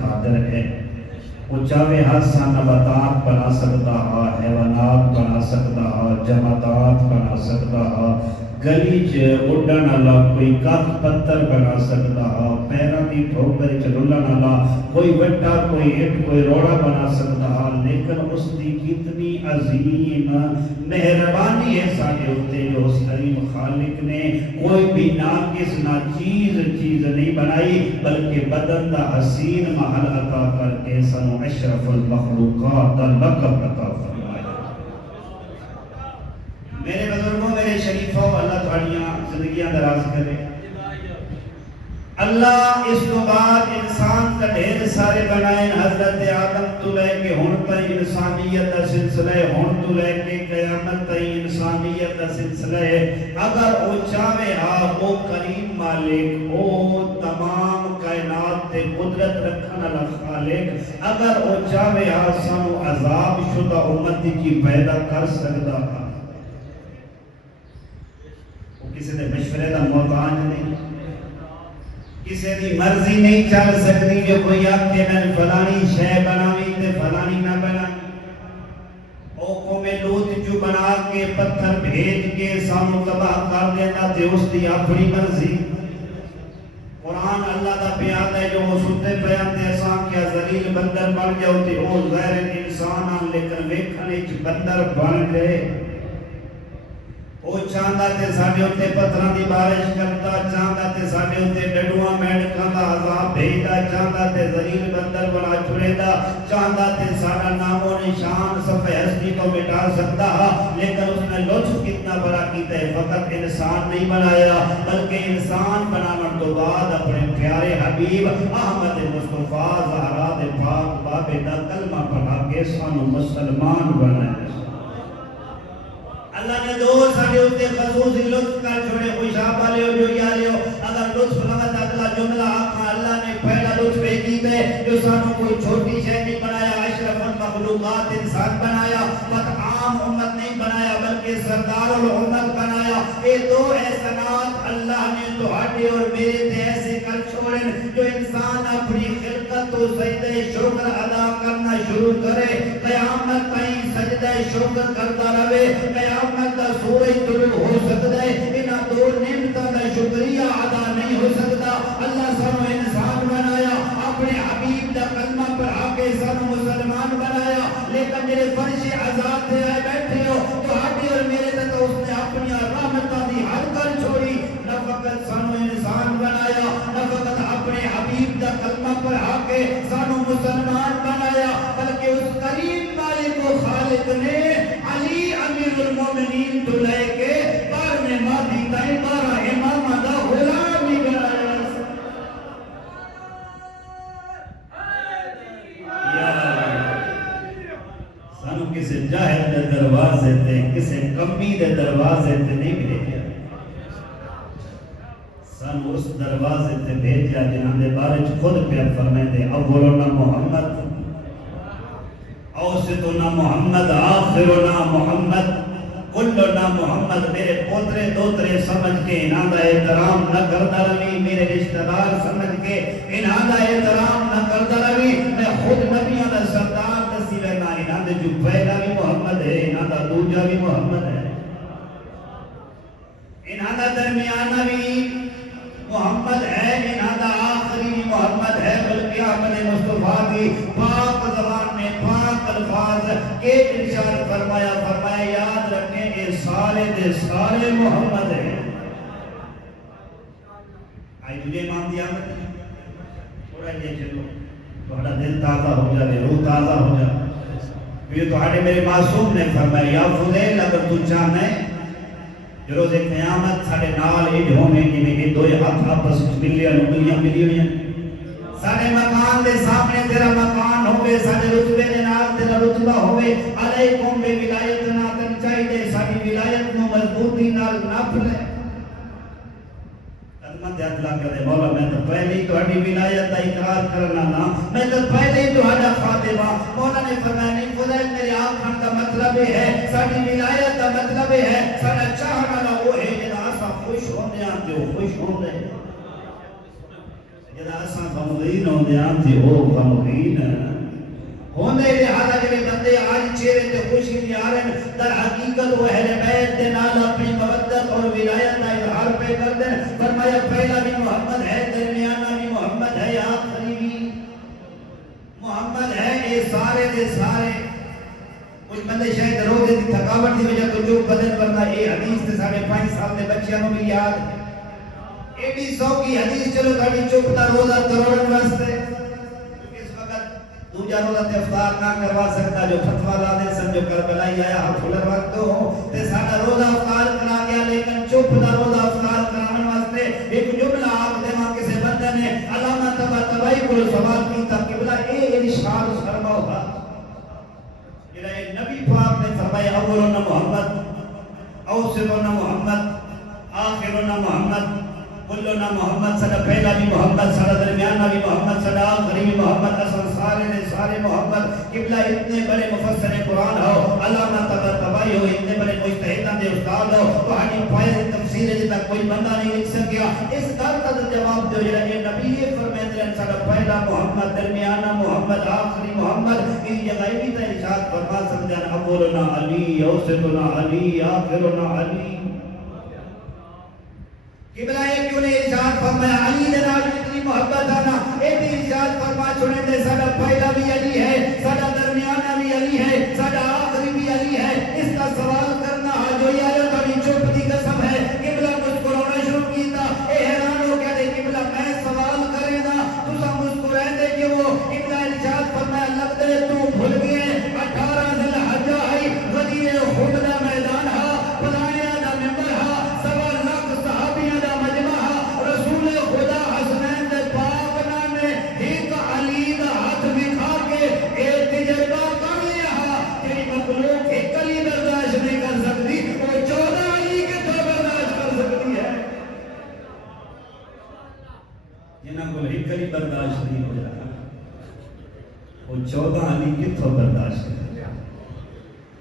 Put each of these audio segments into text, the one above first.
قادر ہے. وہ چاہے ہاتھ نباتات بنا سکتا ہے، حیوانات بنا سکتا ہے، جمادات بنا سکتا ہے، گلی اڈن والا کوئی کھ پتھر بنا سکتا ہے، پیروں کی ٹھوکر رلن والا کوئی وٹا کوئی اٹ کوئی روڑا بنا سکتا ہے. لیکن اس کی کتنی عظیم مہربانی ہے سارے ہوتے جو اس کریم خالق نے کوئی بھی ناقص ناچیز چیز نہیں بنائی، بلکہ بدن دا حسین محل عطا کر کے سنو اشرف المخلوقات دا لقب عطا فرمایا. میرے بزرگوں میرے شریفوں، اللہ تھوڑیاں زندگیاں دراز کرے. اللہ اس کو بعد انسان کا ڈھیر سارے بنائیں، حضرت آدم تو لے کے ہن تک انسانیت کا سلسلہ ہے، ہن تو لے کے قیامت تک انسانیت کا سلسلہ ہے. اگر وہ چاہے وہ کریم مالک، وہ تمام کائنات تے قدرت رکھن والا خالق، اگر وہ چاہے سانو عذاب شدہ امت کی پیدا کر سکتا ہے. وہ کسی دے مشورے دا محتاج نہیں، کسی دی مرضی نہیں چل سکتی جو کوئی آکھے میں فلانی شے بناوی تے فلانی نہ بناوی. او قوم لوط جو بنا کے پتھر بھیج کے سانو تباہ کر دینا تے اس دی اپنی مرضی. قرآن اللہ دا بیان ہے جو وہ سنتے بیان تے اساں کیا ذلیل بندر بن جاؤ تے او ظاہر انسان آن لیکن ویکھن وچ بندر بن گئے. وہ چاہتا تے ساڈے اوتے پتھراں دی بارش کرتا، چاہتا تے ساڈے اوتے ڈڈواں مینڈکاں دا عذاب بھیجدا، چاہتا تے ذلیل بندر بنا چھڑیندا، چاہتا تے ساڈا نام و نشان صفحہ ہستی کو مٹا سکتا ہے. لیکن اس نے لطف کتنا بڑا کیتا ہے، فقط انسان نہیں بنایا بلکہ انسان بناون تو بعد اپنے پیارے حبیب احمد مصطفیٰ زہرا دے پاک بابے دا کلمہ پڑھا کے سانو مسلمان بنایا. اللہ نے دو ساڑھے ہوتے خصوصی لطف کر چھوڑے، کوئی شاپا لے ہو جو یا لے ہو. اگر لطف لگت اگلا جملہ آقا اللہ نے پہلا لطف ایک ہے جو سانو کوئی چھوٹی شے نہیں بنایا، اشرف المخلوقات انسان بنایا، بس عام امت نہیں بنایا بلکہ سردار الامت بنایا. اے دو احسانات اللہ نے تہاڈے اور میرے تے ایسے کر چھوڑے جو انسان اپنی خلقت تو سجدہ شکر ادا کرنا شروع کرے، قیامت تائیں سجدہ شکر کرتا رہے. قیامت کا سورج طلوع ہو سکتا ہے، انہاں دو نعمتوں کا شکریہ ادا نہیں ہو سکتا. اللہ سانو انسان بنایا، اپنے حبیب دا کلمہ پڑھا کے سانو مسلمان بنایا. لیکن میرے فرش آزاد سے آئے بیٹھے ہو تو ہڈی اور میرے تک اس نے اپنی رحمتوں کی حد کر چھوڑی. نہ فقط سانو انسان بنایا، نہ فقط اپنے حبیب دا کلمہ پڑھا کے سانو مسلمان بنایا، بلکہ اس کریم مالک و خالق نے علی امیر المومنین تو لے کے 12 ماضی تائیں 12 امامہ دا غلام بھی بنایا. سانو کسی جاہل دے دروازے تے کسی کمی دے دروازے تے نہیں بھیجا، سانو اس دروازے تے بھیجا جنہاں دے بارے خود پیا فرمائے دے اولنا محمد، اوسطنا محمد، آخرنا محمد، کلنا محمد. میرے پوترے دوترے سمجھ کے انہاں دا احترام نہ کرتا رہی، میرے رشتہ دار سمجھ کے انہاں دا احترام نہ کرتا رہی. میں خود نبیوں دا سردار دسی رہنا، انہاں دے جو پہلا بھی محمد ہے، انہاں دا دوجا بھی محمد ہے، انہاں دا درمیانہ بھی محمد ہے، انہاں دا آخری بھی محمد ہے. بلکہ اپنے مصطفیٰ کی پاک زبان میں پاک الفاظ کے ارشاد فرمایا، یاد رکھیں یہ سارے دے سارے محمد ہیں. آئی تجھے امام دیا تھوڑا یہ چلو تھوڑا دل تازہ ہو جائے، روح تازہ ہو جائے. یہ تھوڑے میرے معصوم نے فرمایا یا فضیل اگر تو چاہنا ہے جو روز قیامت ساڑھے نال ایڈ ہونے کی میں دو ہاتھ آپس ملیاں ملی ہوئی ہیں، ساڑھے مکان دے سامنے تیرا مکان ہوئے، ساڑھے رتبے دے نال تیرا رتبہ ہوئے. علیکم بے ولایت نہ تن چاہیے ساڑھی ولایت نو مضبوطی نال ناپ لے. قدمت ہاتھ لا کر دے مولا میں تو پہلے ہی تہاڈی ولایت دا اقرار کرنا نا، میں تو پہلے ہی تہاڈا خادم ہاں. مولا نے فرمایا نہیں فضیل میرے آخر کا مطلب ہے ساڑھی ولایت کا مطلب ہے ساڑھا چاہنا وہ ہے جنہاں سا خوش ہونے آتے ہو خوش ہونے. اساں غمگین ہوندے ہاں تے او غمگین ہوندے لہذا جڑے بندے آج چہرے تے خوشی نہیں آ رہے در حقیقت وہ اہل بیت دے نال اپنی مودت اور ولایت کا اظہار پہ کر دیں. فرمایا پہلا بھی محمد ہے, درمیانہ بھی محمد ہے, آخری بھی محمد ہے. یہ سارے دے سارے کچھ بندے شاید روزے دی تھکاوٹ دی وجہ تو جو بدن ورنہ یہ حدیث تے ساڑھے 5 سال دے بچیاں نوں بھی یاد ایڈی سو کی حدیث چلو تھوڑی چپ دا روزہ توڑن واسطے کیونکہ اس وقت دوجا روزہ تے افطار نہ کروا سکتا جو فتویٰ لا دے سن جو کربلائی آیا ہاتھ کھلر وقت ہو تے ساڈا روزہ افطار کرا گیا لیکن چپ دا روزہ افطار کراون واسطے ایک جملہ آپ دیواں کسے بندے نے علامہ طباطبائی کو سوال کیتا قبلہ اے ارشاد فرماؤ نبی پاک نے فرمایا اولنا محمد اوسطنا محمد آخرنا محمد کلنا محمد. سدا پہلا بھی محمد, سدا درمیانہ بھی محمد, سدا آخری بھی محمد, اصل سارے نے سارے محمد. قبلہ اتنے بڑے مفسر قرآن ہو, علامہ طباطبائی ہو, اتنے بڑے مجتہداں دے استاد ہو, کہانی فائز تفسیر جے تک کوئی بندہ نہیں لکھ سکیا. اس گل کا جواب دو جڑا یہ نبی فرماتے ہیں سدا پہلا محمد, درمیانہ محمد, آخری محمد. اس جگہ بھی تے ارشاد فرما سکتے ہیں اولنا علی, اوسطنا علی, آخرنا علی. قبلہ یہ کیوں نے ارشاد فرمایا علی دے نال اتنی محبت آنا اے بھی ارشاد فرما چھوڑے دے ساڈا پہلا بھی علی ہے, ساڈا درمیانہ بھی علی ہے, ساڈا آخری بھی علی ہے. اس کا سوال کرنا جو یا تھوڑی چپ دی قسم ہے. قبلہ مسکرانا شروع کیتا, اے حیران ہو گیا دے قبلہ میں سوال کرے نا تساں مسکرائے دے کہ وہ قبلہ ارشاد فرمایا لگتے تو بھول گئے 18 ذی الحجہ ہے غدیر خود دا میدان ہے خدایا دا ممبر ہے سوا لاکھ صحابیاں دا مجمع ہے رسول خدا حسنین دے پاک نے ایک علی دا ہاتھ دکھا کے اے تجربہ کر لیا ہے تیری مخلوق ایک علی برداشت نہیں کر سکتی وہ 14 علی کے تو برداشت کر سکتی ہے جنہاں کو ایک علی برداشت نہیں ہو جاتا وہ 14 علی کتوں برداشت ہے.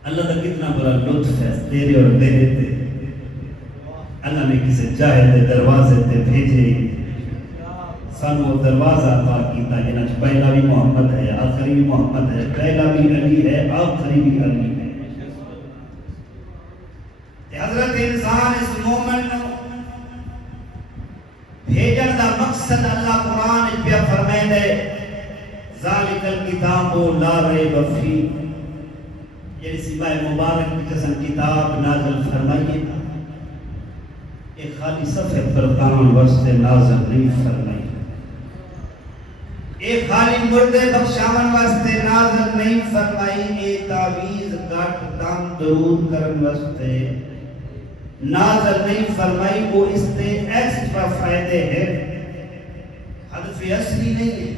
اللہ کا کتنا بڑا لطف ہے تیرے اور میرے تے. اللہ نے کسی چاہے تے دروازے تے بھیجے سانو دروازہ عطا کیتا جنہاں چ پہلا بھی محمد ہے, آخری بھی محمد ہے, پہلا بھی علی ہے, آخری بھی علی ہے. حضرت انسان اس مومن بھیجن دا مقصد اللہ قرآن پہ فرمائے دے ذالک الکتاب لا ریب فیہ یہ سپاہ مبارک کی قسم کتاب نازل فرمائیے ایک خالی صفحہ فرقان واسطے نازل نہیں فرمائی, ایک خالی مردے بخشاون واسطے نازل نہیں فرمائی, ایک تعویذ گھٹ دم درود کرن واسطے نازل نہیں فرمائی. وہ اس سے ایکسٹرا فائدے ہیں, ہدف اصلی نہیں ہے.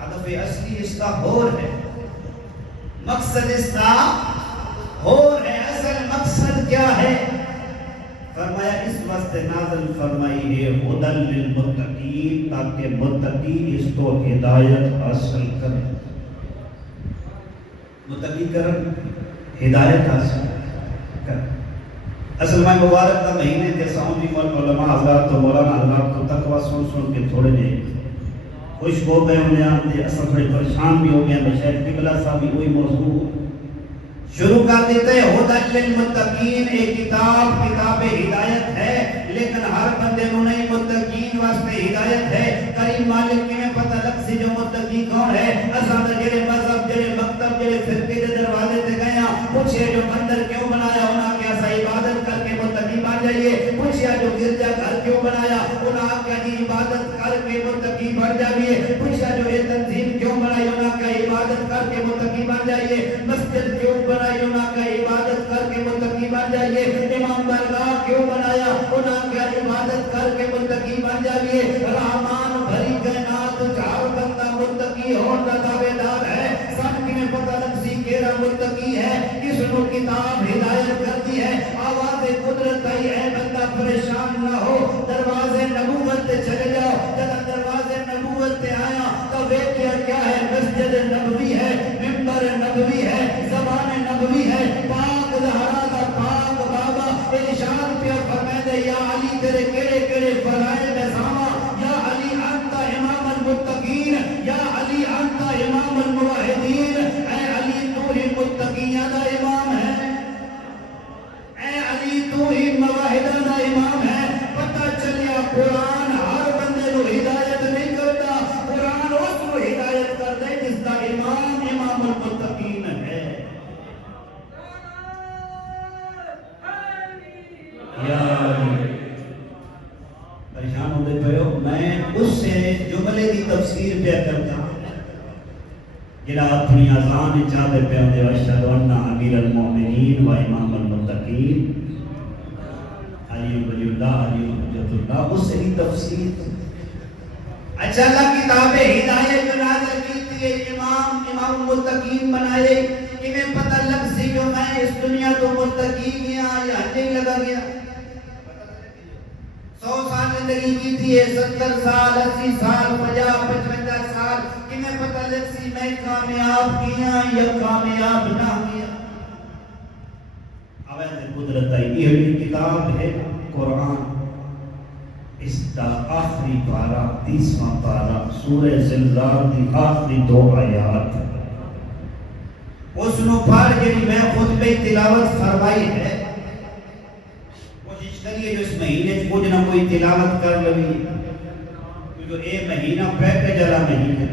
ہدف اصلی اس کا اور ہے, مقصد اس کا اور ہے. اصل مقصد کیا ہے فرمایا اس واسطے نازل فرمائی ہے ہدی للمتقین تاکہ متقی اس کو ہدایت حاصل کریں. متقی کریں ہدایت حاصل کریں. اصل میں مبارک کا مہینے کے سعودی ملک علماء حضرات تو مولانا حضرات تو تقوی سن کے تھوڑے نے خوش ہو گئے انہیں آتے اصل تھوڑے پریشان بھی ہو گئے بشاید قبلہ صاحب بھی وہی موضوع شروع کر دیتے ہیں ہدی للمتقین. ایک کتاب ہدایت ہے لیکن ہر بندے کو نہیں متقین واسطے ہدایت ہے. کریم مالک میں پتہ لگ سی جو متقی کون ہے. اصل جڑے مذہب جڑے مکتب جڑے فرقے دے دروازے تے گیا پوچھے جو مندر کیوں بنایا انہاں کیا سا عبادت کر کے متقی بن جائیے. پوچھیا جو گرجا گھر کیوں بنایا انہاں کیا جی عبادت کر کے متقی بن جائیے. پوچھیا جو یہ تنظیم کیوں بنائی انہاں کیا عبادت کر کے متقی بن جائیے. مسجد کیوں بنائی انہاں کیا عبادت کر کے متقی بن جائیے. امام بارگاہ کیوں بنایا انہاں کیا عبادت کر کے متقی بن جائیے. رحمان بھری کائنات چار بندہ متقی ہون دا دعویدار ہے. سب کی پتہ لگ سی کیڑا متقی ہے کس نو کتاب ہدایت کرتی ہے. آواز قدرت آئی ہے بندہ پریشان نہ ہو دروازے نبوت تے چلے جاؤ. جب دروازے نبوت تے آیا تو ویکھیا کیا ہے مسجد نبوی ہے, منبر نبوی ہے, زبان نبوی ہے. پاک زہرا دا پاک بابا ارشاد پہ فرمائے دے یا علی تیرے کیڑے کیڑے فرائض میں ساما یا علی انت اذان جڑا اپنی اذان چاہتے پہ ہوندے اشہد ان امیر المومنین و امام المتقین علی ولی اللہ علی حجت اللہ، اس سے تفسیر اچھا اللہ کتاب ہدایت جو نازل کی تھی امام المتقین بنائے کہ میں پتہ لگ سی جو میں اس دنیا تو متقی گیا یا نہیں لگا گیا 100 سال زندگی کی تھی 70 سال 80 سال 50 55 سال کہ میں پتہ لگ سی میں کامیاب کیا یا کامیاب نہ کیا. آوازِ قدرت ہے یہ کتاب ہے قرآن، اس کا آخری پارہ 30واں پارہ سورہ زلزال کی آخری 2 آیات اس نو پڑھ کے میں خطبہ تلاوت فرمائی ہے. کوشش کریے جو اس مہینے کچھ نہ کوئی تلاوت کر لوی کیونکہ اے مہینہ پیکج والا مہینہ،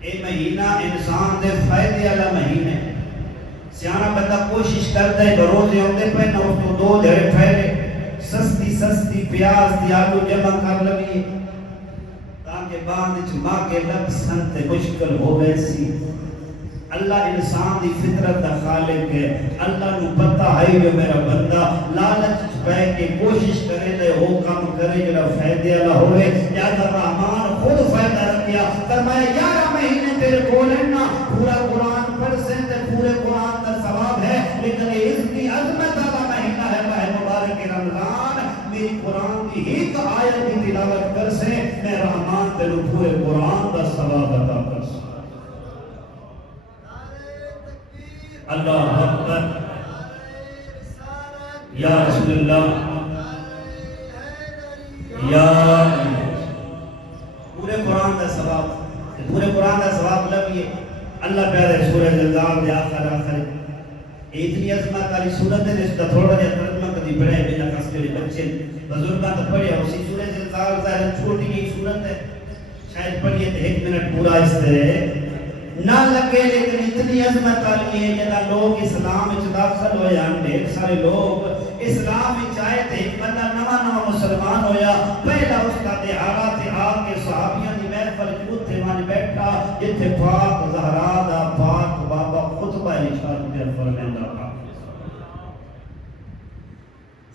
اے مہینہ انسان دے فائدے والا مہینہ. سیاںا بندہ کوشش کرتا ہے روزے ہوندے پہ نہ اس کو 2 دھڑے پھیلے سستی پیاز دی آلو جمع کر لگی تاکہ بعد ماں کے لب سنتے مشکل ہو ویسی. اللہ انسان دی فطرت دا خالق ہے. اللہ نو پتہ ہے جو میرا بندہ لالچ پہ کے کوشش کرے تے وہ کام کرے جڑا فائدے والا ہوئے. یا رحمان خود فائدہ رکھیا فرمایا 11 مہینے تیرے کول ہیں نا پورا قرآن پڑھ سے تے پورے قرآن دا ثواب ہے، لیکن اس کی عظمت والا مہینہ ہے ماہ مبارک رمضان. میری قرآن کی ایک آیت کی تلاوت کر سے میں رحمان تیرے پورے قرآن دا ثواب عطا کر سے. اللہ اکبر یا رسول اللہ یا پورے قرآن دا ثواب، پورے قرآن دا ثواب لگیے. اللہ پیارے سورہ زلزال دے آخر اتنی عظمت والی سورت ہے جس کا تھوڑا جہا ترجمہ کبھی پڑھے بنا خاص کر بچے بزرگاں تو پڑھے. اسی سورہ زلزال ظاہر چھوٹی ایک سورت ہے، شاید پڑھیے تو 1 منٹ پورا اس سے نہ لگے، لیکن اتنی عظمت والی ہے جدا لوگ اسلام وچ داخل ہوئے ہیں. ڈھیر سارے لوگ اسلام وچ آئے تھے، ایک بندہ نواں مسلمان ہویا پہلا اس کا دہاڑا تے آ کے صحابیاں دی محفل اوتھے وچ بیٹھا جتھے پاک زہرا دا پاک بابا خطبہ ارشاد کر فرماندا تھا.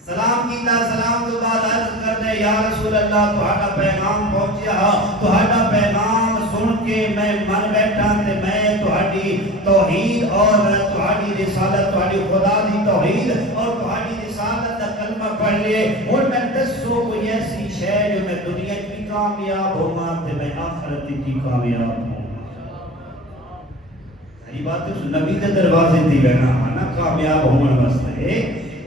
سلام کیتا، سلام تو بعد عرض کر دے یا رسول اللہ تہاڈا پیغام پہنچیا، تہاڈا پیغام سن کے میں من بیٹھا تے میں تہاڈی توحید اور تہاڈی رسالت، تہاڈی خدا دی توحید اور تہاڈی رسالت دا کلمہ پڑھ لے. اور میں دسو کوئی ایسی شے جو میں دنیا کی کامیاب ہوواں تے میں آخرت کی کامیاب ہوں. ساری بات اس نبی دے دروازے تے بیٹھا نا کامیاب ہون واسطے.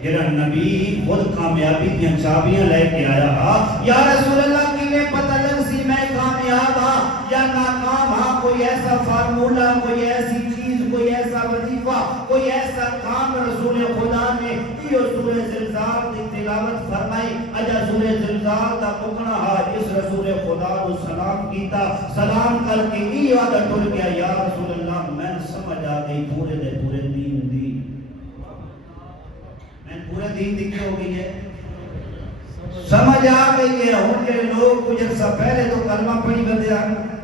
جڑا نبی خود کامیابی کی چابیاں لے کے آیا ہا. یا رسول اللہ کی پتہ لگ سی میں کامیاب ہاں یا ناکام ہاں. کوئی ایسا فارمولہ، کوئی ایسی چیز، کوئی ایسا وظیفہ، کوئی ایسا کام رسول خدا نے یہ سورہ زلزال کی تلاوت فرمائی. اجا سورہ زلزال دا مکنا ہا اس رسول خدا کو سلام کیتا، سلام کر کے یہ وعدہ ٹر گیا یا رسول اللہ میں سمجھ آ گئی پورے دے پورے دین دی، پورے دین دی کیا ہو گئی ہے سمجھ آ گئی ہے. ہوں کے لوگ کچھ عرصہ پہلے تو کلمہ پڑھی بندے آ گئے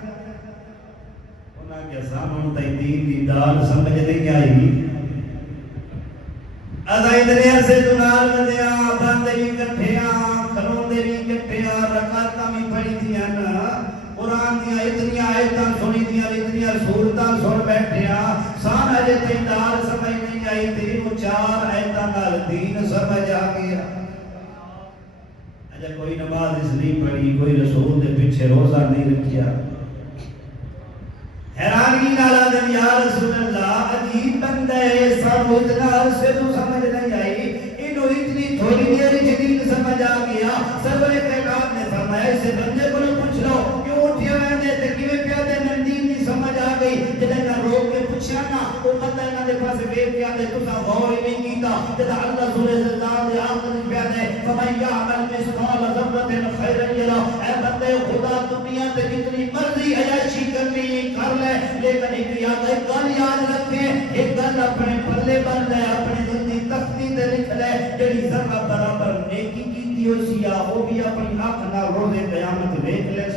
انہاں کے سامنے تے دین دی دال سمجھ نہیں آئی. ازا ادھر عرصے تو نال بندے آ بندے بھی کٹھے آ کھلوندے بھی کٹھے آ رکعتاں بھی پڑھی دیاں نا قرآن دیا اتنی آیتاں سنی دیا اتنی سورتاں سن بیٹھے آ سان اجے تے دال سمجھ نہیں آئی. 3-4 آیتاں نال دین سمجھ آ گیا. اجے کوئی نماز اس نہیں پڑھی، کوئی رسول دے پیچھے روزہ نہیں رکھیا. حیرانگی نال آدم یا رسول اللہ عجیب بندہ ہے سانو اتنا عرصے تو سمجھ نہیں آئی، انہوں اتنی تھوڑی دیر دین سمجھ آ گیا. سرور کائنات نے فرمایا اسے بندے کو پوچھ لو کیوں اٹھے ویندے تے کیویں پیادے میں دین دی سمجھ آ گئی. جدے نہ روک کے پوچھیا نا او بندہ انہاں دے پاس ویکھ کے آدے تساں غور ہی نہیں کیتا. جدا اللہ سورہ زلزال دے آخر وچ پیادے فمن یعمل مثقال ذرۃ خیرا یرہ. اے بندے خدا دنیا تے جتنی مرضی عیاشی کرنی کر لے، لیکن ایک یاد ہے گل یاد رکھے، ایک گل اپنے پلے بن لے، اپنی دل دی تختی تے لکھ لے جڑی ذرہ برابر نیکی کیتی ہو سی وہ بھی اپنی اکھ نال روزے قیامت ویکھ لے.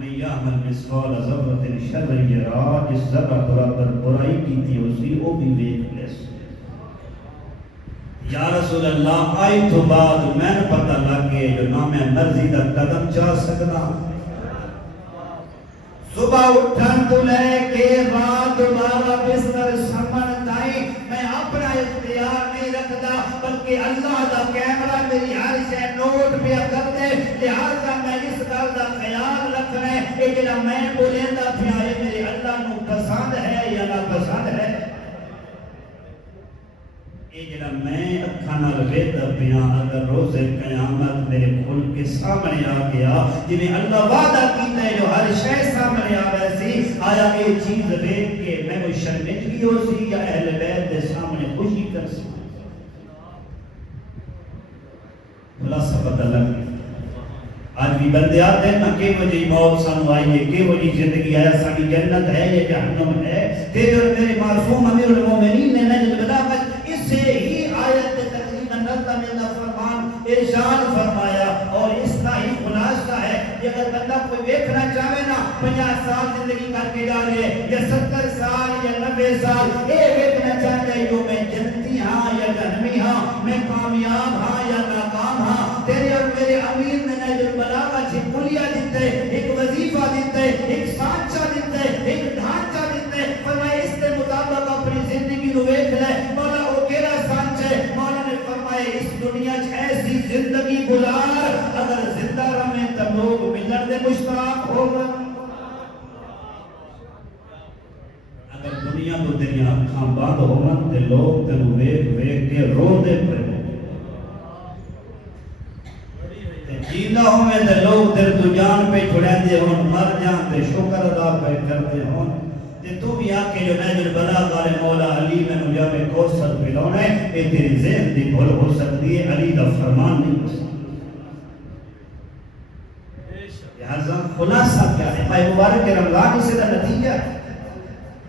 وَمَن يَعْمَلْ مِثْقَالَ ذَرَّةٍ شَرًّا يَرَهُ، جس ذرہ برابر برائی کی تھی اسی وہ بھی دیکھ لے. یا رسول اللہ آئی تو بعد میں نے پتہ لگے جو نہ میں مرضی دا قدم چاہ سکنا. صبح اٹھن تو لے کے رات دوبارہ بستر سمن تائیں میں اپنا اختیار نہیں رکھتا، بلکہ اللہ دا کیمرہ میری ہر شے نوٹ پہ کر دے. لہذا میں اس گل دا خیال رکھنا ہے کہ جڑا میں بولیندا پیا ہے میرے اللہ نو پسند ہے یا نہ پسند ہے. یہ جڑا میں اکھاں نال ویکھدا پیا اگر روز قیامت میرے کھل کے سامنے آ گیا جویں اللہ وعدہ کیتا ہے جو ہر شے سامنے آ گیا سی، آیا یہ چیز دیکھ کے میں کوئی شرمندگی ہو سی یا اہل بیت دے سامنے خوشی کر سی؟ خلاصہ پتہ لگ گیا. آج بھی بندے آتے ہیں نا کہ وجہ موت سانو آئی ہے، کہ وجہ زندگی آیا ساری جنت ہے یا جہنم ہے. تیرے اور میرے معصوم امیر المومنین نے نجد بلاغت اس سے ہی آیت تقریباً نظر میں فرمان ارشاد فرمایا، اور اس کا ہی خلاصہ ہے کہ اگر بندہ کوئی دیکھنا چاہے نا 50 سال زندگی کر کے جا رہے یا 70 سال یا 90 سال، یہ دیکھنا چاہتا ہے جو میں جنتی ہاں یا جہنمی ہاں، میں کامیاب ہاں یا ناکام ہاں. تیرے اور میرے امیر نے نجد بلاغت سے کلیہ دیتے، ایک وظیفہ دیتے، ایک سانچہ دیتے، ایک ڈھانچہ دیتے. فرمائے اس کے مطابق اپنی زندگی کو دیکھ لے. مولا وہ کیڑا سانچہ ہے؟ مولا نے فرمائے اس دنیا ایسی زندگی گزار اگر زندہ رہے تو لوگ ملن دے مشتاق ہوگا. اگر دنیا تو تیری اکھاں بند ہون تے لوگ تینوں ویکھ ویکھ کے روندے پئے، جیندہ ہوئے تے لوگ تیرے تو جان پہ چھڑیندے ہون، مر جان تے شکر ادا پہ کردے ہون. تے تو بھی آ کے جو نجل بلاغت مولا علی میں نو جب کوثر پلاونا ہے، اے تیری ذہن دی بھول ہو سکتی ہے، علی دا فرمان نہیں ہو سکتا. لہذا خلاصہ کیا ہے؟ ماہ مبارک رمضان اسے کا نتیجہ ہے.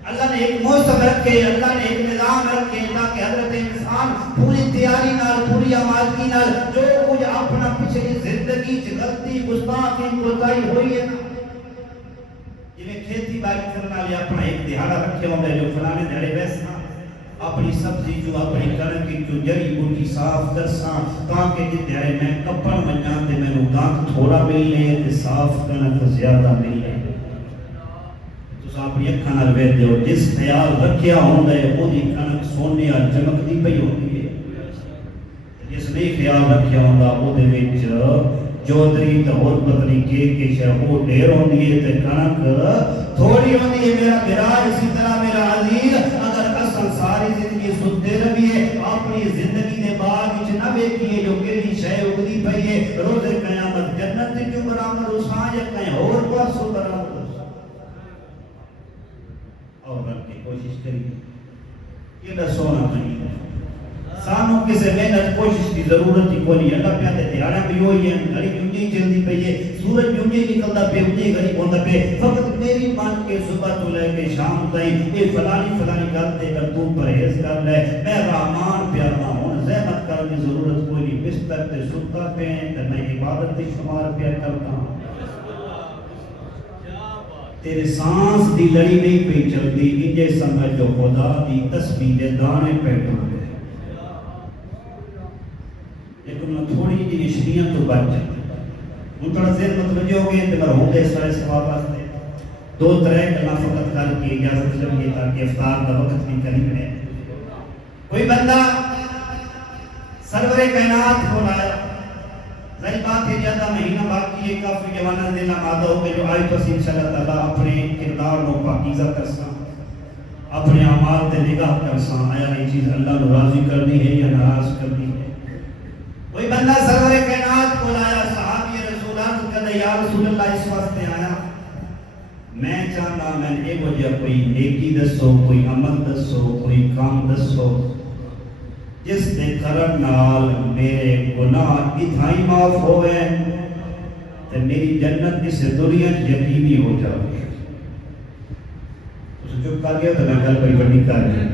اللہ نے ایک موسم رکھے، اللہ نے ایک نظام رکھے تاکہ حضرت انسان پوری تیاری نال، پوری آمادگی نال جو کچھ اپنا پچھلی زندگی چ غلطی گستاخی کوتاہی ہوئی ہے نا، جویں کھیتی باڑی کرنے والے اپنا ایک دہاڑا رکھے ہوندے جو فلانے دہاڑے ویسا اپنی سبزی جو اپنی کڑک کی جو جڑی بوٹی صاف کرساں تاکہ جس دہاڑے میں کپڑ ونجاں تے مینوں گاہک تھوڑا ملے تے صاف کڑک زیادہ ملے. اپنی اکھاں نال ویکھدے ہو جس خیال رکھیا ہوندا ہے وہ دی کڑک سونے اور چمکدی پئی ہوندی ہے. جس نہیں خیال رکھیا ہوندا او دے وچ چودھری تے ہور پتری کے شے ہو ڈھیر ہوندی ہے تے کڑک تھوڑی ہوندی ہے. میرا بھرا اسی طرح میرا عزیز اگر اصل ساری زندگی ستے رہیے اپنی زندگی دے باغ وچ نہ ویکھیے جو کیڑی شے اگدی پئی ہے، روز قیامت جنت دی کیوں برآمد ہو سان یا کہیں ہور پاسوں برآمد ہو. اور رب کی کوشش کریے یہ سونا نہیں ہے. سانو کسی محنت کوشش کی ضرورت ہی کوئی نہیں. اللہ پہ دیہڑا بھی ہوئی ہے، گھڑی بھی چلتی پئی ہے، سورج بھی نکلتا پہ انجی گھڑی ہوتا پہ. فقط میری مان کے صبح تو لے کے شام تائیں یہ فلانی فلانی کرتے کر تو پرہیز کر لے. میں رحمان پیارا ہوں، زحمت کرنے کی ضرورت کوئی نہیں. بستر تے ستا پہ تے میں عبادت کی شمار پہ کرتا ہوں. تیرے سانس دی لڑی نہیں پہ چلتی انجے سمجھ جو خدا دی تسبیح دے دانے پہ ٹوٹے. لیکن میں تھوڑی جی اشریاں تو بچ جاتی ہوں. تھوڑا زیر متوجہ ہو گئے تو میں ہوں گے سارے ثواب واسطے 2-3 گلاں فقط کر کے اجازت لگی تاکہ افطار کا وقت بھی قریب ہے. کوئی بندہ سرور کائنات کو لایا، ظاہر بات ہے زیادہ مہینہ باقی ہے، کافی جوانہ دینا مادہ ہو گئے جو آئی پسی انشاءاللہ تعالیٰ اپنے کردار کو پاکیزہ کرساں، اپنے اعمال تے نگاہ کرساں آیا یہ چیز اللہ کو راضی کرنی ہے یا ناراض کرنی ہے. کوئی بندہ سرور کائنات کو لایا، صحابی رسولان کہتے یا رسول اللہ اس واسطے آیا میں چاہتا میں ایک وجہ کوئی نیکی دسو، کوئی عمل دسو، کوئی کام دسو جس دے کرن نال میرے گناہ اتھائی معاف ہوئے تے میری جنت اس دنیا یقینی ہو جائے. اس چپ کر گیا تو میں گل بڑی بڑی کر گیا.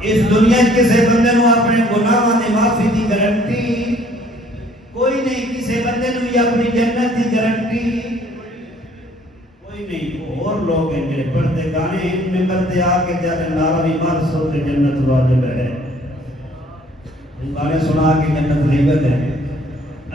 اس دنیا کسی بندے نو اپنے گناہ دی معافی دی گارنٹی کوئی نہیں، کسی بندے نو اپنی جنت دی گارنٹی کوئی نہیں اور لوگ ہیں جڑے پڑھتے گانے ان ممبر تے آ کے جڑے نعرہ بھی مار سو تے جنت واجب ہے، گانے سنا کے جنت غیبت ہے،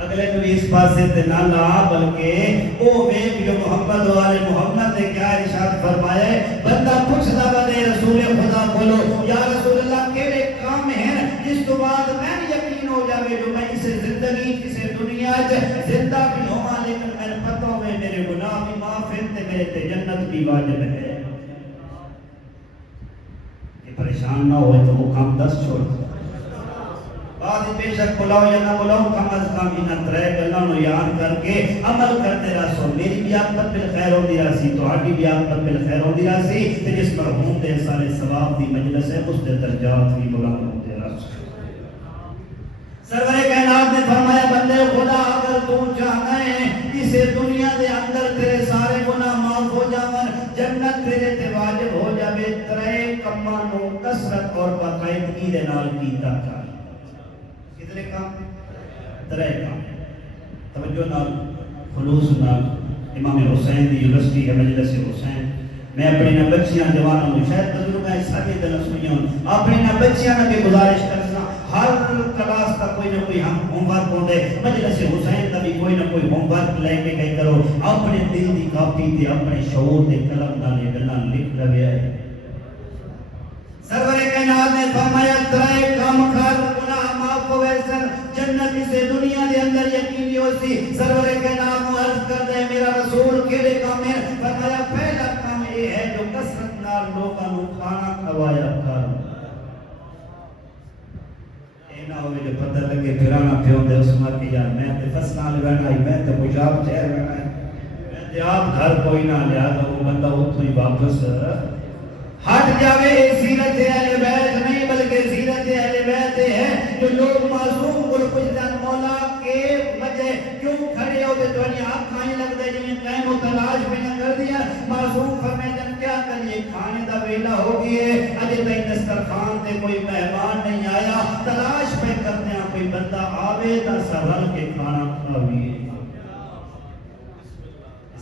اگلے نبی اس پاسے تے نہ لا بلکہ او ویکھ جو محمد والے محمد نے کیا ارشاد فرمایا ہے، بندہ پوچھدا بندے رسول خدا بولو یا رسول اللہ کیڑے کام ہیں جس تو بعد میں یقین ہو جاوے جو میں اسے زندگی اسے دنیا وچ زندہ بھی ہواں لیکن میں پتہ ہوے میرے گناہ بھی معاف ہیں تے میرے تے جنت بھی واجب ہے، کہ پریشان نہ ہوئے تو وہ کام 10 چھوڑ بعد بے شک بلاؤ یا نہ بلاؤ کم از کم ان ترے گلاں نو یاد کر کے عمل کرتے رہو، میری بھی عاقبت بالخیر ہوندی رہسی تہاڈی بھی عاقبت بالخیر ہوندی رہسی تے جس مرحوم دے سارے ثواب دی مجلس ہے اس دے درجات بھی بلند ہوندے رہسی۔ سرور کائنات نے فرمایا بندے خدا اگر تو چاہتا ہے اسے دنیا دے اندر تیرے سارے گناہ معاف ہو جاون جنت تیرے تے واجب ہو جاوے ترے کماں نو کثرت اور باقاعدگی دے نال کیتا کر، کتنے کام؟ ترے کام، توجہ نال خلوص نال۔ امام حسین دی یونیورسٹی ہے مجلس حسین، میں اپنی بچیاں جوانوں کو شاید بزرگ ہیں ساری دن سنیاں اپنی بچیاں نے بھی گزارش کرنا ہر کلاس کا کوئی نہ کوئی ہم ہوم ورک ہوندے مجلس حسین کا بھی کوئی نہ کوئی ہوم ورک لے کے گئے کرو، اپنے دل دی کاپی تے اپنے شعور دے قلم نال یہ گلاں لکھ لویا ہے۔ سرور کائنات نے فرمایا ترے کام کر گناہ معاف ہوئے سن جنت سے دنیا دے اندر یقینی ہو سی۔ سرور کائنات کو عرض کر دے میرا رسول کیڑے کام ہے؟ فرمایا پہلا کام یہ ہے جو کثرت نال لوگاں نو کھانا کھوایا کر، اے نہ ہوے جو پتہ لگے پھرانا پیوندے اس مر کے یار میں تے فصل نال رہنا ہے میں تے پجاب چہر رہنا ہے میں تے آپ گھر کوئی نہ لیا تو وہ بندہ اتھوں ہی واپس ہٹ جاوے۔ سیرت اہل بیت نہیں بلکہ سیرت اہل بیت ہے جو لوگ معصوم کو پوچھدن مولا کے وجہ کیوں کھڑے ہو تے تواڈی آنکھاں ہی لگدے جویں قائم و تلاش میں نہ کر دیا، معصوم فرمائیں کیا کریے کھانے دا ویلا ہو گیا ہے اجے تک دسترخوان تے کوئی مہمان نہیں آیا، تلاش پہ کرتے ہیں کوئی بندہ آوے تا سرل کے کھانا کھاویے۔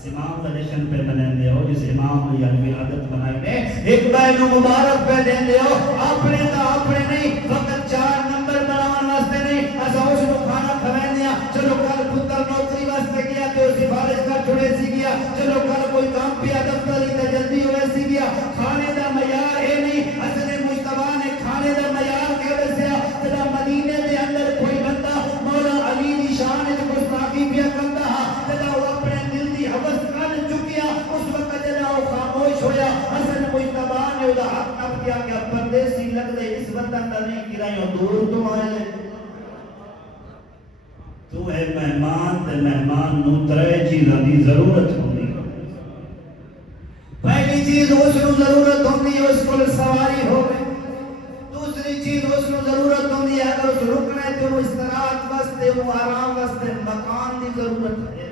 امام کا جشن پہ مناندے ہو جس امام نے علمی عادت بنائی نے ایک بار نو مبارک پہ دیندے ہو اپنے تا اپنے نہیں فقط 4 نمبر بناون واسطے نہیں اسا اس نو کھانا کھویندے ہاں چلو کل پتر نوکری واسطے گیا تے اس سفارش کر چھوڑے سی گیا چلو کل کوئی کام پیا دفتر تے جلدی ہوئے سی گیا، کھانے دا معیار اے نہیں حسن مجتبی نے کھانے دا معیار کیوں دسیا جدا مدینے دے اندر کوئی بندہ مولا علی دی شان وچ گستاخی پیا کردا ہا جدا وہ اپنے دل دی حوث کر چکیا اس وقت جدا وہ خاموش ہویا حسن مجتبی نے وہ حق نہ کیا کہ پردیسی لگ دے اس وطن دا نہیں کرایوں دور تو آئے تو ہے مہمان تے مہمان نو ترے چیزاں دی ضرورت ہوندی، پہلی چیز اس نو ضرورت ہوندی ہے اس کو سواری ہوے، دوسری چیز اس نو ضرورت ہوندی ہے اگر اس رکنا ہے تو استراحت واسطے وہ آرام واسطے مکان دی ضرورت ہے،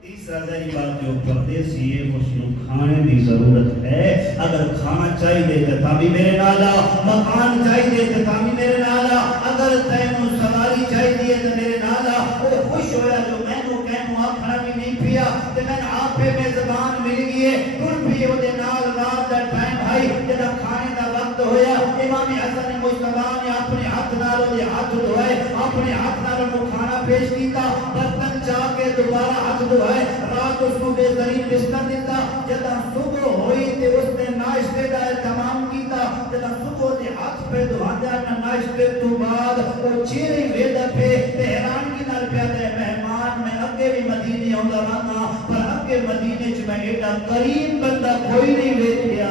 تیسرا ذری بات جو پردیسی ہے اس نو کھانے دی ضرورت ہے، اگر کھانا چاہیے تے تاں بھی میرے نال آ، مکان چاہیے تے تاں بھی میرے نال آ، اگر تینوں سواری چاہیے تے میرے نال آ، وہ خوش ہویا جو مینوں کہنوں آکھنا بھی نہیں پیا تے میں آپے میں زبان مل گئی ہے ٹر بھی او دے نال رات دا ٹائم بھائی جدا کھانے دا وقت ہویا امام حسن مجتبی نے اپنے ہاتھ نال او دے ہاتھ دھوئے اپنے ہاتھ نال وہ کھانا پیش کیتا برتن چا کے دوبارہ ہاتھ دھوئے رات اس کو بہترین بستر دیتا جدا صبح ہوئی تے اس نے ناشتے دا اہتمام کیتا جدا صبح دے ہاتھ پہ دھواندے ناشتے تو بعد وہ چیرے ویدا پہ حیرانگی نال پیا دے مہمان میں اگے بھی مدینے ہوندا رہنا پر اگے مدینے چ میں ایڈا قریب بندہ کوئی نہیں ویکھیا،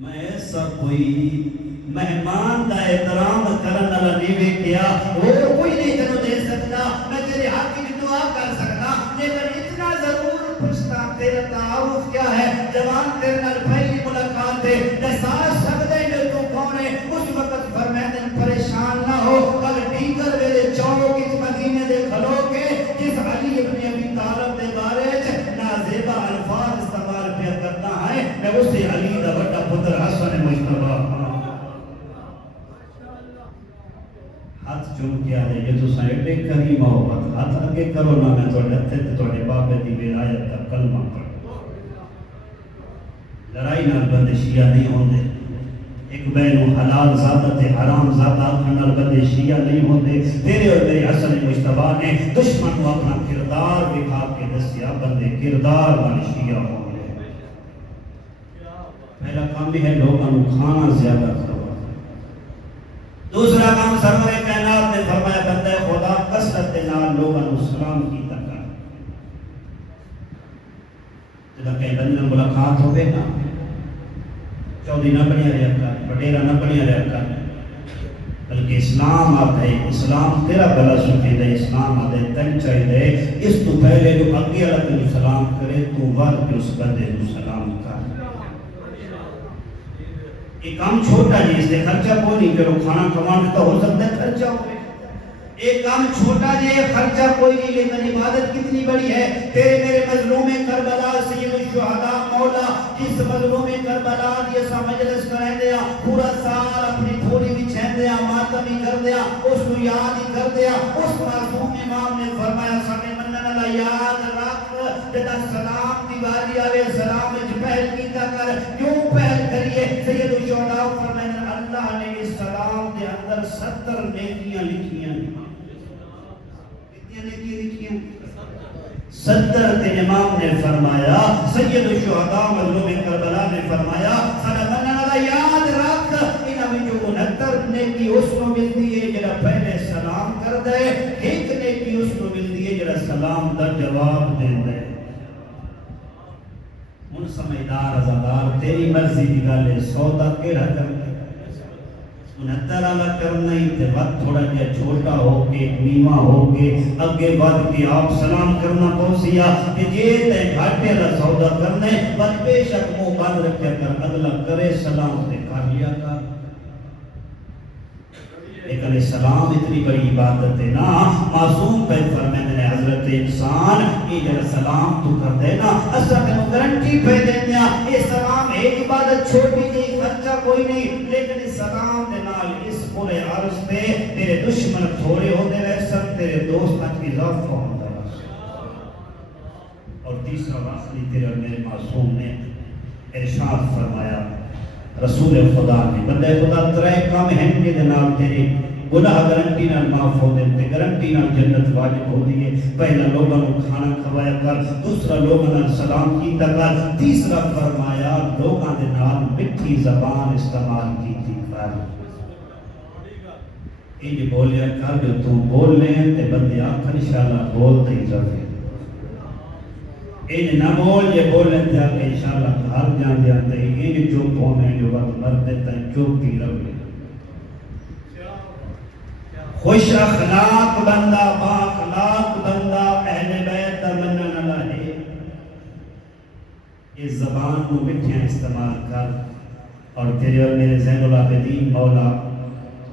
میں ایسا کوئی مہمان دا احترام کرن والا نہیں ویکھیا، اور کوئی نہیں تینوں دے سکتا، میں تیرے حق کی دعا کر سکتا لیکن اتنا ضرور پوچھتا تیرا تعارف کیا ہے، جوان تیرے نال پہلی ملاقات ہے احساس سکتے جو تو کون ہے، اس وقت فرمائے پریشان نہ ہو کل ڈیگر ویلے چوک اس مدینے دے کھلو کے جس علی ابن ابی طالب دے بارے نازیبا الفاظ استعمال پیا کرتا ہے میں اسے علی دا بڑا پتر حسن مجتبی ہاتھ چوم کیا دے جو تو سائڈے کری محبت ہاتھ اگے کرو نہ میں تھوڑے ہتھے تے تھوڑے بابے دی ولایت دا کلمہ پڑھ. لڑائی نال بندے شیعہ نہیں ہوندے. ایک بینو حلال زادہ تے حرام زادہ آکھن نال بندے شیعہ نہیں ہوندے. تیرے اور میرے حسن مجتبی نے دشمن کو اپنا کردار دکھا کے دسیا بندے کردار والے شیعہ ہوں گے. پہلا کام بھی ہے لوگوں کو کھانا زیادہ کرو. دوسرا کام سرور کائنات نے فرمایا بندہ خدا کثرت دے نال لوگوں کو سلام کیتا کر. جب کہیں بندے ملاقات ہوے نا چودھری نہ بنیا رہا کر, وڈیرا نہ بنیا رہا کر, بلکہ اسلام آتا ہے. اسلام تیرا گلا سکے دے, اسلام آتا ہے تن چاہیے اس تو پہلے جو اگے والا تینوں سلام کرے تو ود کے اس بندے کو سلام کر. ایک کام چھوٹا جی اس نے خرچہ کوئی نہیں کرو, کھانا کمان تو ہو سکتا ہے خرچہ ہو. ایک کام چھوٹا جی خرچہ کوئی نہیں لیکن عبادت کتنی بڑی ہے. تیرے میرے مظلوم کربلا سید الشہداء مولا جس مظلوم کربلا یہ سا مجلس کریں دیا پورا سال اپنی تھوڑی بھی چھین دیا ماتمی کر دیا اس کو یاد ہی کر دیا. اس معصوم امام نے فرمایا سامنے منن اللہ یاد رکھ جدا سلام دیواری آوے سلام اچ پہل کیتا کر. کیوں پہل کریے؟ سید الشہداء فرمائے اللہ نے اس سلام دے اندر 70 نیکیاں لکھیاں. 70 تے امام نے فرمایا سید الشہداء مظلوم کربلا نے فرمایا سارا منن والا یاد رکھ انہاں وچوں 69 نیکی اس کو ملتی ہے جڑا پہلے سلام کر دے, ایک نیکی اس کو ملتی ہے جڑا سلام دا جواب دیندا ہے. ہن سمجھدار عزادار تیری مرضی دی گل ہے, سودا کیڑا کرنا 69 والا کرنا ہی تے وقت تھوڑا جہا چھوٹا ہو کے نیواں ہو کے اگے بڑھ کے آپ سلام کرنا پوسیا کہ جے تے گھاٹے والا سودا کرنے بس بے شک منہ بند رکھیا کر, اگلا کرے سلام تے کر لیا کر. لیکن سلام اتنی بڑی عبادت ہے نا. معصوم پہ فرمائے نے حضرت انسان یہ جڑا سلام تو کر دے نا اسا تینوں گارنٹی پہ دینا یہ سلام ایک عبادت چھوٹی جی خرچہ کوئی نہیں, لیکن اس سلام دے نال اس پورے عرض پہ تیرے دشمن تھوڑے ہوندے رہ سب تیرے دوست تک اضافہ ہوتا ہے. اور تیسرا واقعی تیرے اور میرے معصوم نے ارشاد فرمایا رسول خدا نے بندے خدا 3 کام ہیں جے دے نال تیرے گناہ گارنٹی نال معاف ہو دے تے گارنٹی نال جنت واجب ہوندی ہے. پہلا لوگوں کو کھانا کھوایا کر, دوسرا لوگوں نال سلام کیتا کر, تیسرا فرمایا لوگوں دے نال میٹھی زبان استعمال کیتی کر. یہ بولیا کر جو تو بول لے تے بندے آکھن انشاءاللہ بولتے ہی رہے. یہ نہ بول یہ بولیں تے آگے انشاءاللہ گھر جان جاتے ہیں. یہ چپ ہونے جو وقت مرتے تھے چپ ہی رہے. خوش اخلاق بندہ با اخلاق بندہ اہل بیت دا منن والا ہے. اس زبان کو میٹھا استعمال کر. اور تیرے اور میرے زین العابدین مولا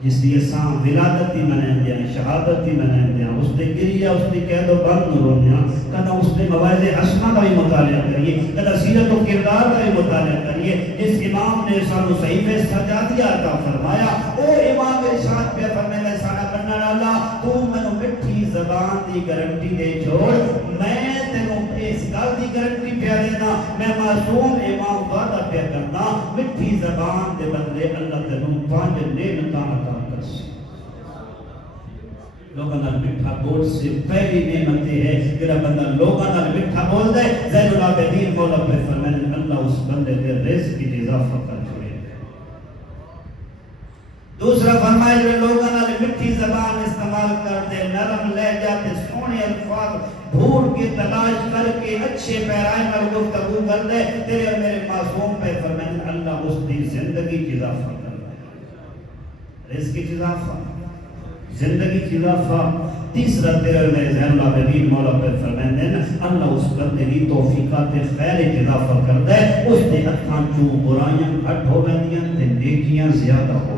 جس لیے ساں ولادت ہی منائیں دیا, شہادت ہی منائیں دیا, اس نے گریا اس نے قید و بند رویا, کہنا اس نے مواعظ حسنہ کا بھی مطالعہ کریے, کہنا سیرت و کردار کا بھی مطالعہ کریے. جس امام نے سانو صحیفہ سجادیہ عطا فرمایا او امام ارشاد پہ فرمایا سانا بننا والا تو مینوں مٹھی زبان دی گارنٹی دے چھوڑ, میں تینوں اس گل دی گارنٹی پہ دینا میں معصوم امام وعدہ پہ کرنا مٹھی زبان دے بدلے اللہ تینوں 5 نعمتاں عطا کرسی. لوگوں نال میٹھا بول سے پہلی نعمت ہے جڑا بندہ لوگوں نال میٹھا بول دے زین العابدین مولا پہ فرمانے اللہ اس بندے دے رزق کی اضافہ کر چھوڑے. دوسرا فرمایا جو لوگوں نال میٹھی زبان استعمال کر دے, نرم لہجہ تے سونے الفاظ ڈھونڈ کے تلاش کر کے اچھے پیرائے نال گفتگو کر دے, تیرے اور میرے معصوم پہ فرمانے اللہ اس دی زندگی کی اضافہ کر دے. رزق کی اضافہ, زندگی کی اضافہ. تیسرا تیرے اور میرے زین العابدین مولا پہ فرمانے اللہ اس بندے کی توفیقات خیر کی اضافہ کر دے, اس دے ہتھاں چوں برائیاں گھٹ ہو ویندیاں تے نیکیاں زیادہ ہو.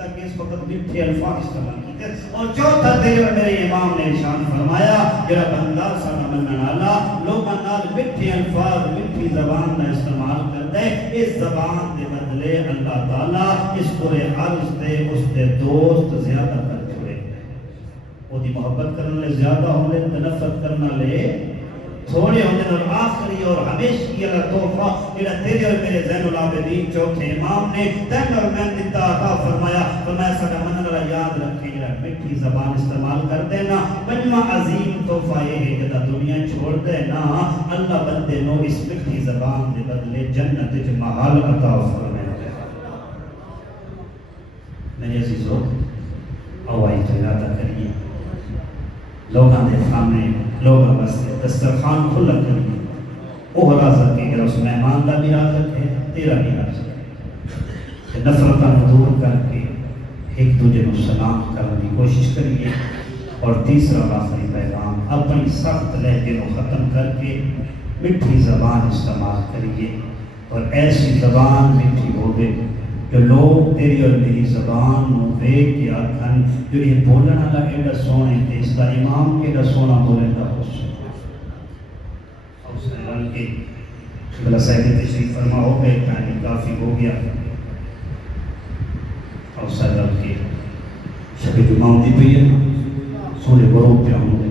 تاکہ اس وقت میٹھے الفاظ استعمال کیتے. اور چوتھا تیرے اور میرے امام نے ارشاد فرمایا جڑا بندہ ساڈا منن والا لوگاں نال میٹھے الفاظ میٹھی زبان کا استعمال کردا ہے, اس زبان دے بدلے اللہ تعالی اس پورے عرض تے اس دے دوست زیادہ کر چھوڑے. وہ دی محبت کرنے لے زیادہ ہونے تے نفرت کرنا لے تھوڑے ہونے اور آخری اور ہمیشہ یہ تحفہ جڑا تیرے اور میرے زین العابدین چوتھے امام نے تین اور میں دیتا عطا فرمایا ساڈا منن والا یاد رکھے جڑا میٹھی زبان استعمال کر دینا پنجواں عظیم تحفہ یہ ہے جدا دنیا چھوڑ دے نا اللہ بندے نو اس میٹھی زبان دے بدلے جنت وچ محل عطا فرمائے. میرے عزیزو آوائی تو ارادہ کریے لوگاں دے سامنے لوگاں واسطے دسترخوان کھلا کریے وہ رازق ہے کہ اس مہمان کا بھی رازق ہے تیرا بھی رازق ہے. نفرتاں دور کر کے ایک دوسرے کو سلام کرنے کی کوشش کریے. اور تیسرا اور آخری پیغام اپنی سخت لہجے کو ختم کر کے میٹھی زبان استعمال کریے اور ایسی زبان میٹھی ہوگی جو لوگ تیری اور میری زبان نو دیکھ کے آکھن جو یہ بولنا والا ایڈا سونے تے اس کا امام ایڈا سونا بولنا ہو اور اس نے رل کے بلا صاحب تشریف فرما ہو گئے ٹائم کافی ہو گیا اور صاحب رل کے شب جمعہ دی پئی ہے سورہ غروب پہ ہوں گے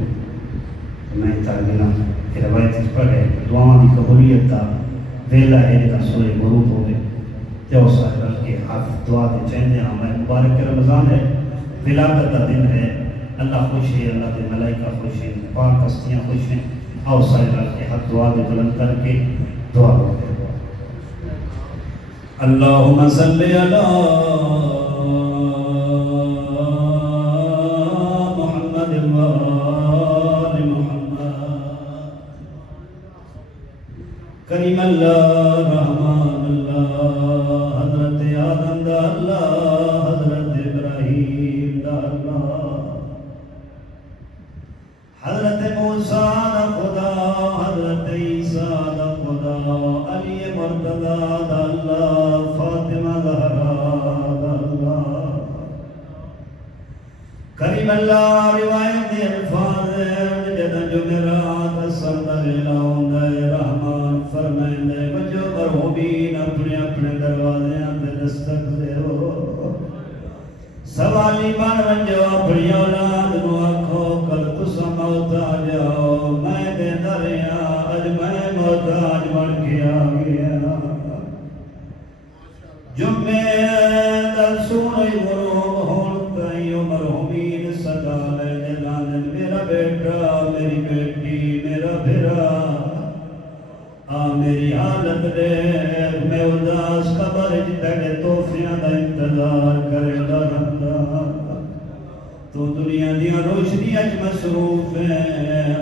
میں تاگنا کہ روایت پڑھے دعاؤں کی قبولیت کا ویلا ہے جہاں سورہ غروب ہو گئے جو صاحب کے حق دعا دے چاہتے ہیں ہمیں مبارک کے رمضان ہے ولادت کا دن ہے اللہ خوش ہے اللہ کے ملائکہ خوش ہے پاک ہستیاں خوش ہیں اور صاحب کے حق دعا دے بلند کر کے دعا کرتے ہیں. اللہم صلی علی محمد وآل محمد کریم اللہ رحمان اللہ حضرت آدم دا اللہ حضرت ابراہیم دا اللہ حضرت موسیٰ دا خدا حضرت عیسیٰ دا خدا علی مرتضی دا اللہ فاطمہ زہرا دا اللہ کریم اللہ روایت الفاظ جدہ جمعرات سردہ لیلاؤں دے رحمان فرمائندے وجہ مرحومین اپنے اپنے دروازے آتے دستک دے ہو سوالی بار وجہ اپنی اولاد نو آکھو کل تسا موتا جاؤ میں بے دریا اج میں محتاج بن کے آ گیا جمعے در سونے غروب ہون تائیو مرحومین صدا لے جلانن میرا بیٹا میری بیٹی میرا بھرا میری حالت دیکھ میں اداس قبر جتنے توفیاں دا انتظار کرے دا رہا تو دنیا دیا روشنی اج مصروف ہے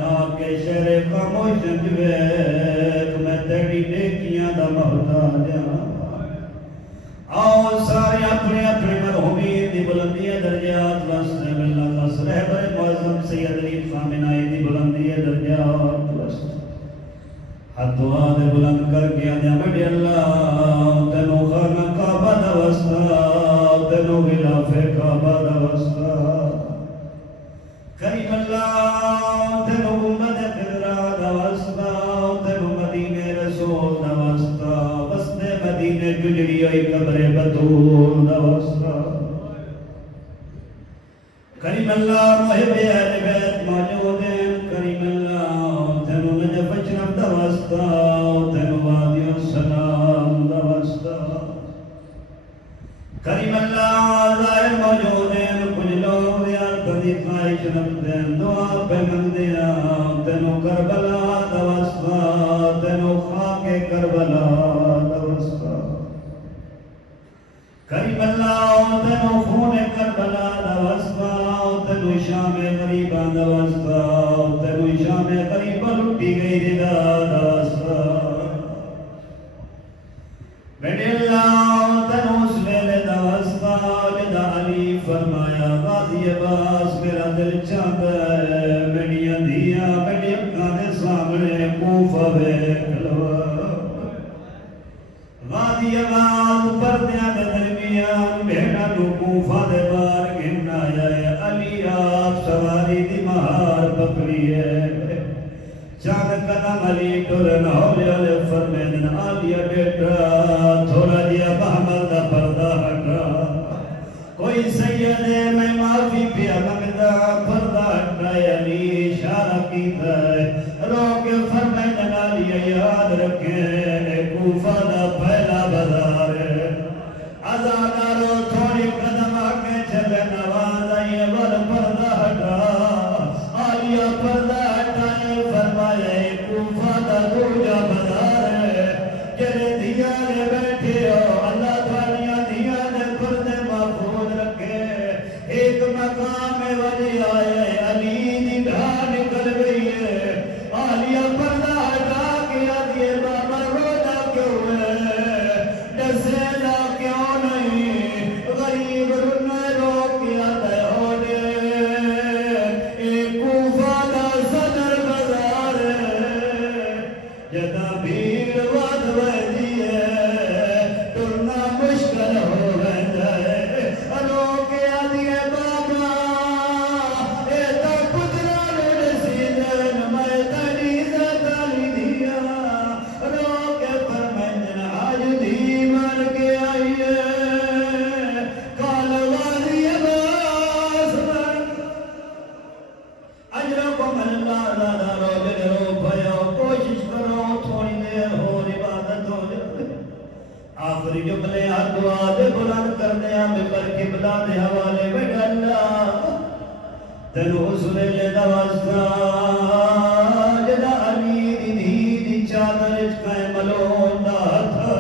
آکے شہر خاموش جویک میں تیری نیکیاں دا محتاج آؤ سارے اپنے اپنے مرحومین دی بلندی درجات واسطے اللہ کا رہبر معظم سید علی خامنائی دی بلندی درجات واسطے حد دعا دے بلند کر کے آدھیا بڑی اللہ تینو خانہ کعبہ دا وسطہ تینو غلاف کعبہ دا وسطہ کریم اللہ تینو گنبد خضرا دا وسطہ تینو مدینہ رسول دا وسطہ وسط مدینہ ججری ہوئی قبر بطول دا وسطہ کریم اللہ محب اہل بیت موجود ہیں کریم اللہ تینو نجف اچنب دا وسطہ تینو وادی السلام دا وسطہ کریم اللہ ظاہر موجود ہیں کچھ لوگ دیار کدی خواہش رکھتے ہیں دعا پہ مندیا تینو کربلا دا وسطہ تینو خاک کربلا دا وسطہ کریم اللہ تینو خون کربلا دا وسطہ تینو شام غریبان دا وسطہ تینو شام غریبہ لٹی گئی دا وسطہ بیٹے اللہ تینو اس ویلے دا وسطہ لدہ علی فرمایا غازی عباس میرا دل چاہتا ہے میری اندھیا میری اکانے سامنے کوفہ بیکلو غازی عباس پردیاں دے درمیان بھیڑا نو کوفہ دے بار گھننا جائے علی آپ سواری دی مہار پکڑی ہے چاند قدم علی ٹورن ہولی علی فرمین آلیا بیٹا تھوڑا دیا بحمل دا پردہ ہٹا کوئی سید ہے میں معافی پیا مگدہ پردہ اشارہ کیتا ہے رو کے فرمائے نالی یاد رکھے کوفہ دا پہلا بازار ہے ازادارو تھوڑی قدم آگے چلے نواز آئیے ور پردہ ہٹا آلیا پردہ ہٹائے فرمائے کوفہ دا دوجہ بازار ہے جلے دیانے بیٹھے ہو اللہ تعالیٰ دیانے پردے محفوظ رکھے ایک مقام ولی آئے علی دی ڈھا نکل گئی ہے آلیا پردہ ہٹا کے آدھیے بابا رونا کیوں ہے ڈسے لا کیوں نہیں غریب رنے رو کیا دے ہو دے ایک کوفہ دا صدر بازار ہے جدا بھیڑ واد ویدی ہے ترنا مشکل ہو جائے انو کے آدھیے بابا اے تا پتران رسیدن میں تنیزہ تالی دیا رو کے فرمین آج دی مر کے آئیے کال وادی باس من اجرکم اللہ دادا رو جگرو بھیو کوشش کرو تھوڑی دیر ہو عبادت ہو جائے آخری جملے دعا دے بلند کرنے ہمیں پر قبلہ دے حوالے میں ڈالا تنو سنے لے دوستا جدا علی دی دی چادر اچکائے ملون دا تھا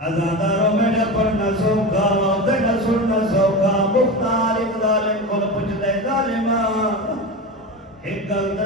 ازاداروں میں نے پڑھنا سوکھا دینا سننا سوکھا مختار ایک ظالم کل پچھ دے ظالمہ ایک گلد